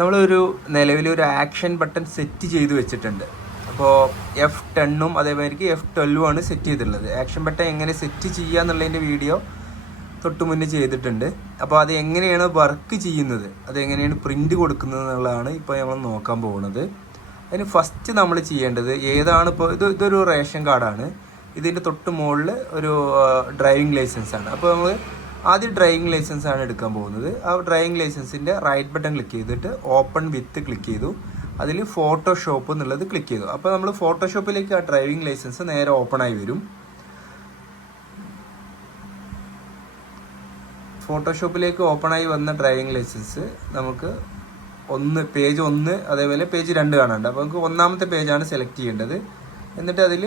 നമ്മളൊരു നിലവിലൊരു action button set ചെയ്ത് വെച്ചിട്ടുണ്ട്. അപ്പോൾ F10ഉം അതേമാതിരിക്ക് F12ഉം ആണ് സെറ്റ് ചെയ്തിട്ടുള്ളത്. ആക്ഷൻ ബട്ടൺ എങ്ങനെ സെറ്റ് ചെയ്യുക എന്നുള്ളതിൻ്റെ വീഡിയോ തൊട്ട് മുന്നേ ചെയ്തിട്ടുണ്ട്. അപ്പോൾ അത് എങ്ങനെയാണ് വർക്ക് ചെയ്യുന്നത്, അതെങ്ങനെയാണ് പ്രിൻ്റ് കൊടുക്കുന്നത് എന്നുള്ളതാണ് ഇപ്പോൾ നമ്മൾ നോക്കാൻ പോകുന്നത്. അതിന് ഫസ്റ്റ് നമ്മൾ ചെയ്യേണ്ടത് ഏതാണ്, ഇപ്പോൾ ഇതൊരു റേഷൻ കാർഡാണ്. ഇതിൻ്റെ തൊട്ട് മുകളിൽ ഒരു ഡ്രൈവിംഗ് ലൈസൻസ് ആണ്. അപ്പോൾ നമ്മൾ ആദ്യം ഡ്രൈവിംഗ് ലൈസൻസ് ആണ് എടുക്കാൻ പോകുന്നത്. ആ ഡ്രൈവിംഗ് ലൈസൻസിൻ്റെ റൈറ്റ് ബട്ടൺ ക്ലിക്ക് ചെയ്തിട്ട് ഓപ്പൺ വിത്ത് ക്ലിക്ക് ചെയ്തു. അതിൽ ഫോട്ടോഷോപ്പ് എന്നുള്ളത് ക്ലിക്ക് ചെയ്തു. അപ്പോൾ നമ്മൾ ഫോട്ടോഷോപ്പിലേക്ക് ആ ഡ്രൈവിംഗ് ലൈസൻസ് നേരെ ഓപ്പൺ ആയി വരും. ഫോട്ടോഷോപ്പിലേക്ക് ഓപ്പൺ ആയി വന്ന ഡ്രൈവിംഗ് ലൈസൻസ് നമുക്ക് പേജ് 1 അതേപോലെ പേജ് 2 കാണാനുണ്ട്. അപ്പോൾ നമുക്ക് ഒന്നാമത്തെ പേജാണ് സെലക്ട് ചെയ്യേണ്ടത്. എന്നിട്ട് അതിൽ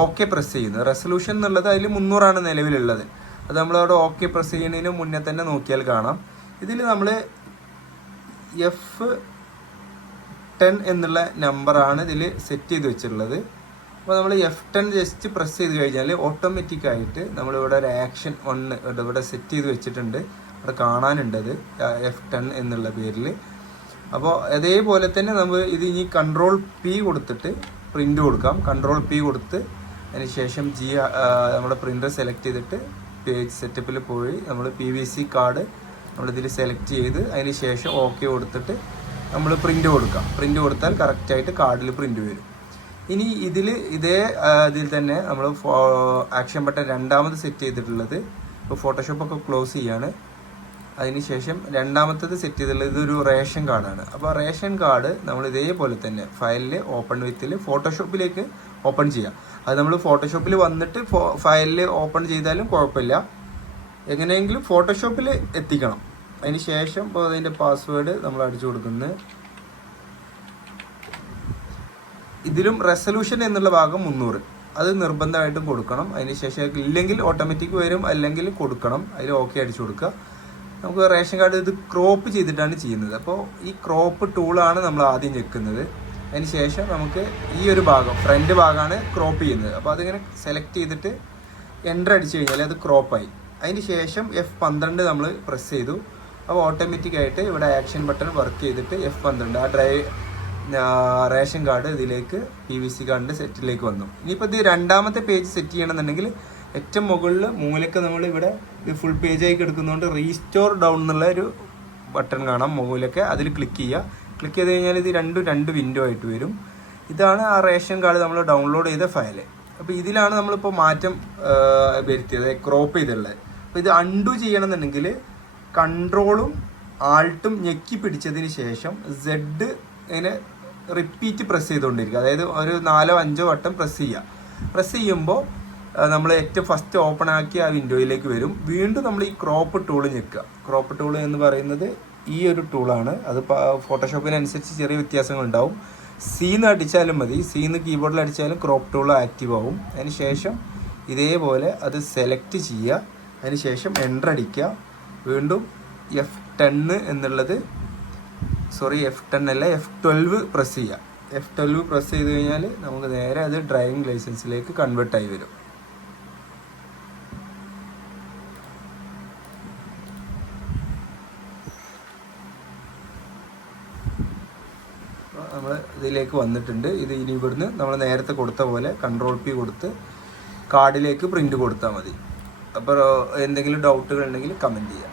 ഓക്കെ പ്രസ് ചെയ്യുന്നത്. റെസൊല്യൂഷൻ എന്നുള്ളത് അതിൽ 300 നിലവിലുള്ളത്. അത് നമ്മളവിടെ ഓക്കെ പ്രസ് ചെയ്യുന്നതിന് മുന്നേ തന്നെ നോക്കിയാൽ കാണാം. ഇതിൽ നമ്മൾ F10 എന്നുള്ള നമ്പറാണ് ഇതിൽ സെറ്റ് ചെയ്ത് വെച്ചിട്ടുള്ളത്. അപ്പോൾ നമ്മൾ F10 ജസ്റ്റ് പ്രസ് ചെയ്ത് കഴിഞ്ഞാൽ ഓട്ടോമാറ്റിക്കായിട്ട് നമ്മളിവിടെ ഒരു ആക്ഷൻ 1 ഇവിടെ സെറ്റ് ചെയ്ത് വെച്ചിട്ടുണ്ട്. അവിടെ കാണാനുണ്ടത് F10 എന്നുള്ള പേരിൽ. അപ്പോൾ അതേപോലെ തന്നെ നമ്മൾ ഇത് ഇനി Ctrl+P കൊടുത്തിട്ട് പ്രിൻ്റ് കൊടുക്കാം. Ctrl+P കൊടുത്ത് അതിന് ശേഷം നമ്മുടെ പ്രിൻ്റർ സെലക്ട് ചെയ്തിട്ട് പേജ് സെറ്റപ്പിൽ പോയി നമ്മൾ PVC കാർഡ് നമ്മളിതിൽ സെലക്ട് ചെയ്ത് അതിന് ശേഷം ഓക്കെ കൊടുത്തിട്ട് നമ്മൾ പ്രിൻ്റ് കൊടുക്കാം. പ്രിൻ്റ് കൊടുത്താൽ കറക്റ്റായിട്ട് കാർഡിൽ പ്രിൻ്റ് വരും. ഇനി ഇതിൽ തന്നെ നമ്മൾ ആക്ഷൻ ബട്ടൺ രണ്ടാമത് സെറ്റ് ചെയ്തിട്ടുള്ളത്, ഇപ്പോൾ ഫോട്ടോഷോപ്പൊക്കെ ക്ലോസ് ചെയ്യാണ്. അതിനുശേഷം രണ്ടാമത്തേത് സെറ്റ് ചെയ്തിട്ടുള്ളത് ഇതൊരു റേഷൻ കാർഡാണ്. അപ്പോൾ റേഷൻ കാർഡ് നമ്മൾ ഇതേപോലെ തന്നെ ഫയലിൽ ഓപ്പൺ വിത്തിൽ ഫോട്ടോഷോപ്പിലേക്ക് ഓപ്പൺ ചെയ്യാം. അത് നമ്മൾ ഫോട്ടോഷോപ്പിൽ വന്നിട്ട് ഫയലിൽ ഓപ്പൺ ചെയ്താലും കുഴപ്പമില്ല, എങ്ങനെയെങ്കിലും ഫോട്ടോഷോപ്പിൽ എത്തിക്കണം. അതിന് ശേഷം ഇപ്പോൾ അതിൻ്റെ പാസ്വേഡ് നമ്മൾ അടിച്ചു കൊടുക്കുന്നത്. ഇതിലും റെസൊല്യൂഷൻ എന്നുള്ള ഭാഗം 300 അത് നിർബന്ധമായിട്ടും കൊടുക്കണം. അതിന് ശേഷം ഇല്ലെങ്കിൽ ഓട്ടോമാറ്റിക് വരും, അല്ലെങ്കിൽ കൊടുക്കണം. അതിൽ ഓക്കെ അടിച്ചു കൊടുക്കുക. നമുക്ക് റേഷൻ കാർഡ് ഇത് ക്രോപ്പ് ചെയ്തിട്ടാണ് ചെയ്യുന്നത്. അപ്പോൾ ഈ ക്രോപ്പ് ടൂളാണ് നമ്മൾ ആദ്യം ഞെക്കുന്നത്. അതിന് ശേഷം നമുക്ക് ഈ ഒരു ഭാഗം ഫ്രണ്ട് ഭാഗമാണ് ക്രോപ്പ് ചെയ്യുന്നത്. അപ്പോൾ അതിങ്ങനെ സെലക്ട് ചെയ്തിട്ട് എൻ്റർ അടിച്ചു കഴിഞ്ഞാൽ അത് ക്രോപ്പായി. അതിന് ശേഷം F12 നമ്മൾ പ്രസ് ചെയ്തു. അപ്പോൾ ഓട്ടോമാറ്റിക്കായിട്ട് ഇവിടെ ആക്ഷൻ ബട്ടൺ വർക്ക് ചെയ്തിട്ട് F12 ആ റേഷൻ കാർഡ് ഇതിലേക്ക് PVC കാർഡിൻ്റെ സെറ്റിലേക്ക് വന്നു. ഇനിയിപ്പോൾ ഇത് രണ്ടാമത്തെ പേജ് സെറ്റ് ചെയ്യണമെന്നുണ്ടെങ്കിൽ ഏറ്റവും മുകളിൽ മൂലയ്ക്ക് നമ്മൾ ഇവിടെ ഇത് ഫുൾ പേജായി എടുക്കുന്നതുകൊണ്ട് റീസ്റ്റോർ ഡൗൺ എന്നുള്ള ഒരു ബട്ടൺ കാണാം മുകളിലൊക്കെ. അതിൽ ക്ലിക്ക് ചെയ്യുക. ക്ലിക്ക് ചെയ്ത് കഴിഞ്ഞാൽ ഇത് രണ്ട് വിൻഡോ ആയിട്ട് വരും. ഇതാണ് ആ റേഷൻ കാർഡ് നമ്മൾ ഡൗൺലോഡ് ചെയ്ത ഫയൽ. അപ്പോൾ ഇതിലാണ് നമ്മളിപ്പോൾ മാറ്റം വരുത്തിയത്, ക്രോപ്പ് ചെയ്തിട്ടുള്ളത്. അപ്പോൾ ഇത് അൺഡു ചെയ്യണമെന്നുണ്ടെങ്കിൽ കൺട്രോളും ആൾട്ടും ഞെക്കി പിടിച്ചതിന് ശേഷം Z ഇങ്ങനെ റിപ്പീറ്റ് പ്രസ് ചെയ്തുകൊണ്ടിരിക്കുക. അതായത് ഒരു 4-5 വട്ടം പ്രസ് ചെയ്യുക. പ്രസ് ചെയ്യുമ്പോൾ നമ്മൾ ഏറ്റവും ഫസ്റ്റ് ഓപ്പൺ ആക്കി ആ വിൻഡോയിലേക്ക് വരും. വീണ്ടും നമ്മൾ ഈ ക്രോപ്പ് ടൂള് ഞെക്കുക. ക്രോപ്പ് ടൂൾ എന്ന് പറയുന്നത് ഈ ഒരു ടൂളാണ്. അത് ഫോട്ടോഷോപ്പിനനുസരിച്ച് ചെറിയ വ്യത്യാസങ്ങളുണ്ടാവും. സീന്ന് അടിച്ചാലും മതി, സീന്ന് കീബോർഡിൽ അടിച്ചാലും ക്രോപ്പ് ടൂൾ ആക്റ്റീവ് ആവും. അതിന് ശേഷം ഇതേപോലെ അത് സെലക്ട് ചെയ്യുക. അതിന് ശേഷം എൻ്റർ അടിക്കുക. വീണ്ടും F10 എന്നുള്ളത് F10 അല്ല F12 പ്രസ് ചെയ്യുക. F12 പ്രസ് ചെയ്ത് കഴിഞ്ഞാൽ നമുക്ക് നേരെ അത് ഡ്രൈവിംഗ് ലൈസൻസിലേക്ക് കൺവേർട്ടായി വരും. നമ്മൾ ഇതിലേക്ക് വന്നിട്ടുണ്ട്. ഇത് ഇനി ഇവിടുന്ന് നമ്മൾ നേരത്തെ കൊടുത്ത പോലെ Ctrl+P കൊടുത്ത് കാർഡിലേക്ക് പ്രിൻ്റ് കൊടുത്താൽ മതി. അപ്പോൾ എന്തെങ്കിലും ഡൗട്ടുകൾ ഉണ്ടെങ്കിൽ കമൻറ്റ് ചെയ്യാം.